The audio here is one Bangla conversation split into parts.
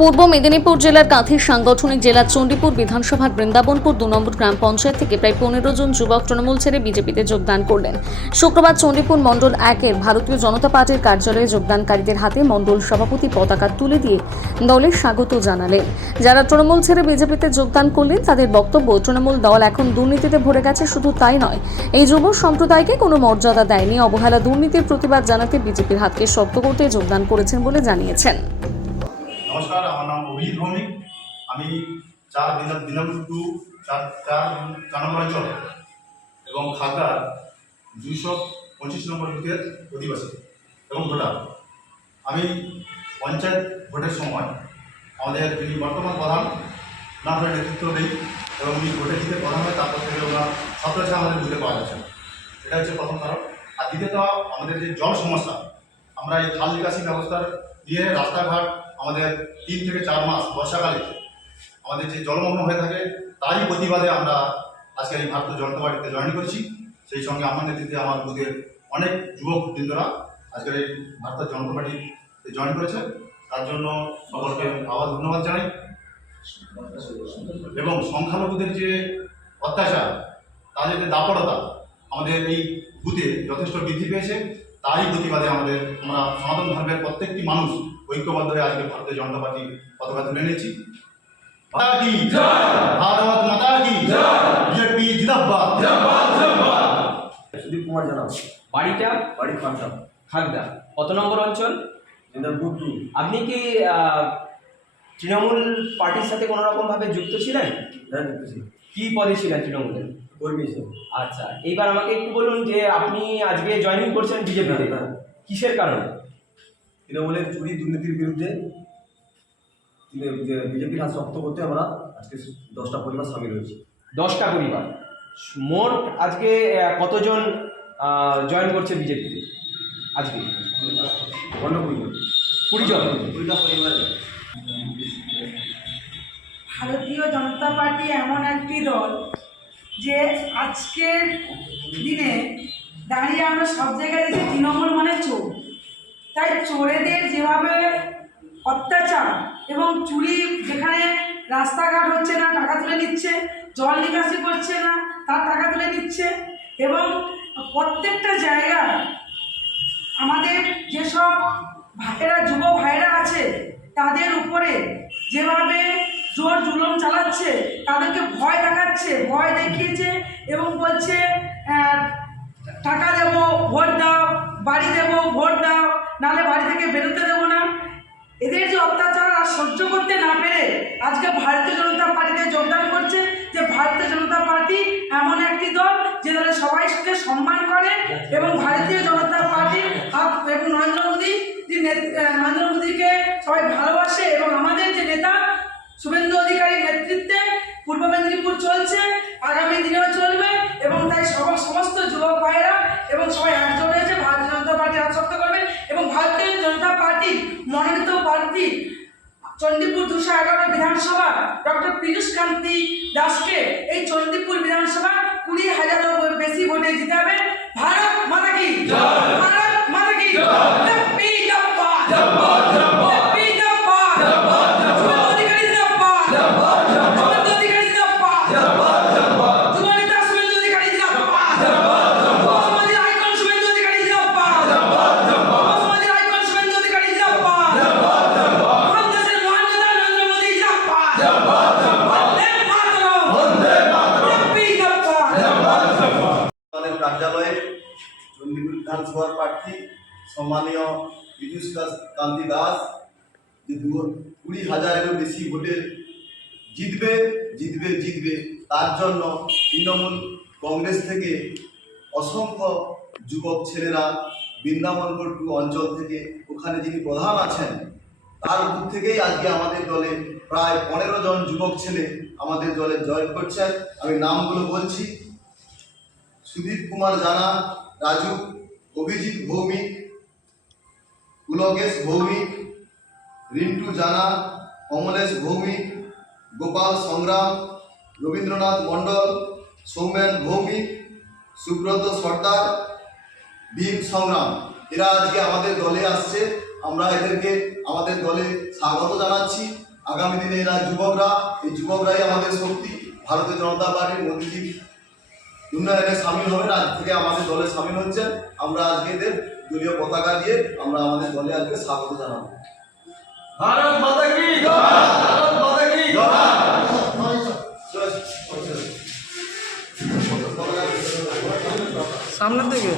পূর্ব মেদিনীপুর জেলার কাঁথির সাংগঠনিক জেলা চণ্ডীপুর বিধানসভার বৃন্দাবনপুর 2 নম্বর গ্রাম পঞ্চায়েত থেকে প্রায় 15 জন যুবক তৃণমূল ছেড়ে বিজেপিতে যোগদান করলেন। শুক্রবার চণ্ডীপুর মণ্ডল 1-এর ভারতীয় জনতা পার্টির কার্যালয়ে যোগদানকারীদের হাতে মণ্ডল সভাপতি পতাকা তুলে দিয়ে দলের স্বাগত জানালেন। যারা তৃণমূল ছেড়ে বিজেপিতে যোগদান করলেন তাদের বক্তব্য, তৃণমূল দল এখন দুর্নীতিতে ভরে গেছে। শুধু তাই নয়, এই যুব সম্প্রদায়কে কোনো মর্যাদা দেয়নি। অবহেলা দুর্নীতির প্রতিবাদ জানাতে বিজেপির হাতকে শক্ত করতে যোগদান করেছেন বলে জানিয়েছেন। নমস্কার, আমার নাম অভিজিৎ ভৌমিক। আমি 4 দিনাজপুর 4 নম্বর অঞ্চল এবং খাগড়ার 225 নম্বর বুথের অধিবাসী এবং ভোটার। আমি পঞ্চায়েত ভোটের সময় আমাদের যিনি বর্তমান প্রধান না ধরে নেতৃত্ব দেই এবং উনি ভোটে জিতে প্রধান হয়, তারপর থেকে ওনার সপ্তাহে আমাদের বুঝতে পাওয়া যাচ্ছে। এটা হচ্ছে প্রথম কারণ। আর দ্বিতীয়ত, আমাদের যে জল সমস্যা, আমরা এই খাল নিকাশি ব্যবস্থার দিয়ে রাস্তাঘাট আমাদের 3 থেকে 4 মাস বর্ষাকালে আমাদের যে জলমগ্ন হয়ে থাকে, তারই প্রতিবাদে আমরা আজকে এই ভারতীয় জনতা পার্টিতে জয়েন করেছি। সেই সঙ্গে আমার নেতৃত্বে আমার বুথের অনেক যুবক বৃন্দরা আজকের এই ভারতীয় জনতা পার্টিতে জয়েন করেছে। তার জন্য সকলকে আবার ধন্যবাদ জানাই। এবং সংখ্যালঘুদের যে অত্যাচার, তাদের যে দাপটতা আমাদের এই বুথে যথেষ্ট বৃদ্ধি পেয়েছে, তারই প্রতিবাদে আমরা সনাতন ধর্মের প্রত্যেকটি মানুষ ঐক্যবদ্ধ হয়ে আজকে ভারতীয় জনতা পার্টি পতাকা তুলে নিয়েছি। ভারত মাতা কি বিজেপি জিন্দাবাদ। সুদীপ কুমার জানা, বাড়ি খাগড়া। কত নম্বর অঞ্চল? আপনি কি তৃণমূল পার্টির সাথে কোনো রকম ভাবে যুক্ত ছিলেন? কি পদে ছিলেন তৃণমূলের? আচ্ছা, এইবার আমাকে একটু বলুন যে আপনি আজকে জয়েনিং করছেন বিজেপিতে, কিসের কারণে? তৃণমূলের চুরি দুর্নীতির বিরুদ্ধে বিজেপির হাত শক্ত করতে আমরা আজকে 10টা পরিবার সামিল হয়েছি। 10টা পরিবার। মোট আজকে কতজন জয়েন করছে বিজেপিতে আজকে? 20 জন। ভারতীয় জনতা পার্টি এমন একটি দল যে আজকের দিনে দাঁড়িয়ে আমরা সব জায়গায় দেখি তৃণমূল মানে চোর। তাই চোরেদের যেভাবে অত্যাচার এবং চুরি, যেখানে রাস্তাঘাট হচ্ছে না টাকা তুলে নিচ্ছে, জল নিকাশি করছে না তার টাকা তুলে নিচ্ছে, এবং প্রত্যেকটা জায়গায় আমাদের যেসব ভাইয়েরা, যুব ভাইয়েরা আছে তাদের উপরে যেভাবে জোর জুলুম চালাচ্ছে, তাদেরকে ভয় দেখাচ্ছে, ভয় দেখিয়েছে এবং বলছে টাকা দেবো ভোট দাও, বাড়ি দেবো ভোট দাও, নাহলে বাড়ি থেকে বেরোতে দেবো না। এদের যে অত্যাচার আর সহ্য করতে না পেরে আজকে ভারতীয় জনতা পার্টিতে যোগদান করছে। যে ভারতীয় জনতা পার্টি এমন একটি দল যে দলে সবাইকে সম্মান করে এবং ভারতীয় জনতা পার্টি এবং নরেন্দ্র মোদীকে সবাই ভালোবাসে। এবং আমাদের যে নেতা শুভেন্দু অধিকারীর নেতৃত্বে পূর্ব মেদিনীপুর চলছে, আগামী দিনেও চলবে। এবং তাই সমস্ত যুবক ভাইয়েরা এবং সবাই একজোট হয়েছে ভারতীয় জনতা পার্টি হাত শক্ত করবে। এবং ভারতীয় জনতা পার্টি মনোনীত প্রার্থী চণ্ডীপুর 211 বিধানসভা ডক্টর পীযূষ কান্তি দাসকে এই চণ্ডীপুর বিধানসভা 20,000 বেশি ভোটে জিতাবে। ভারত মাতা কি জয়, ভারত মাতা কি জয়। কার্যালয়ে চণ্ডীপুর বিধানসভার প্রার্থী সম্মানীয় পীযূষ কান্তি দাস যে 20,000-এরও বেশি ভোটের জিতবে, তার জন্য তৃণমূল কংগ্রেস থেকে অসংখ্য যুবক ছেলেরা বৃন্দাবনপুর 2 অঞ্চল থেকে, ওখানে যিনি প্রধান আছেন তার বুথ থেকেই আজকে আমাদের দলে প্রায় 15 জন যুবক ছেলে আমাদের দলে জয়েন করছেন। আমি নামগুলো বলছি: সুদীপ কুমার জানা, রাজু, অভিজিৎ ভৌমিক, পুলকেশ ভৌমিক, রিন্টু জানা, কমলেশ ভৌমিক, গোপাল সংগ্রাম, রবীন্দ্রনাথ মণ্ডল, সৌমেন ভৌমিক, সুব্রত সর্দার, ভীম সংগ্রাম। এরা আজকে আমাদের দলে আসছে। আমরা এদেরকে আমাদের দলে স্বাগত জানাচ্ছি আগামী দিনে এরা যুবকরা, এই যুবকরাই আমাদের শক্তি। ভারতীয় জনতা পার্টি মোদীজি উন্নয়নে সামিল হবেন, আজ থেকে আমাদের দলে সামিল হচ্ছেন। আমরা আজকে এদের দলীয় পতাকা দিয়ে আমরা আমাদের দলে আজকে স্বাগত জানাবো। ভারত মাতা কি জয়, ভারত মাতা কি সামনে থেকে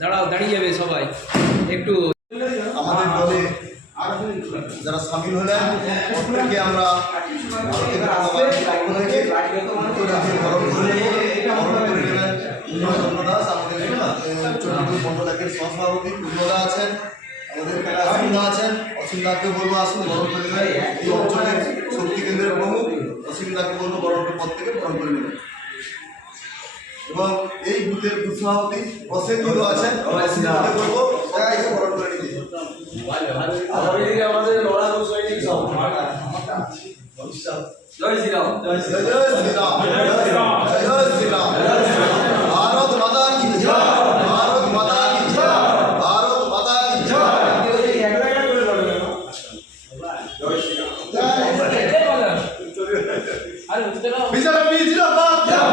দাঁড়াও, দাঁড়িয়ে যাবে সবাই একটু। আমাদের দলে যারা সামিল হলেন প্রত্যেককে আমরা ভারতের জনতা পার্টির পক্ষ থেকে উত্তরাধিকার বরণ করে নেব। বরণ করে নেবেন উন্নয় চন্দ্র দাস, আমাদের চন্দ্রপুর মন্ডল একের সহসভাপতি পূর্ণদা আছেন, আমাদের অসীমদা আছেন। অসীমদাকে বলবো আসুন বরণ করে নেবেন। এই অঞ্চলের শক্তি কেন্দ্রের প্রমুখ অসীমদাকে বলবো বরণের পদ থেকে বরণ করে নেবেন। এবং এই বুথের বুথ সভাপতি অসেন্দ্র আছেন, অসেন্দ্রকে বলবো সবাইকে বরণ করে নিতে। আমাদের লড়াকু সৈনিক সব জয় শ্রীরাম, জয় জয় শ্রীরাম, জয় শ্রীরাম, জয় শ্রীরাম। ভারত মাতা কি জয়, ভারত মাতা কি জয়, ভারত মাতা কি জয়। আরে বিজেপি জিন্দাবাদ।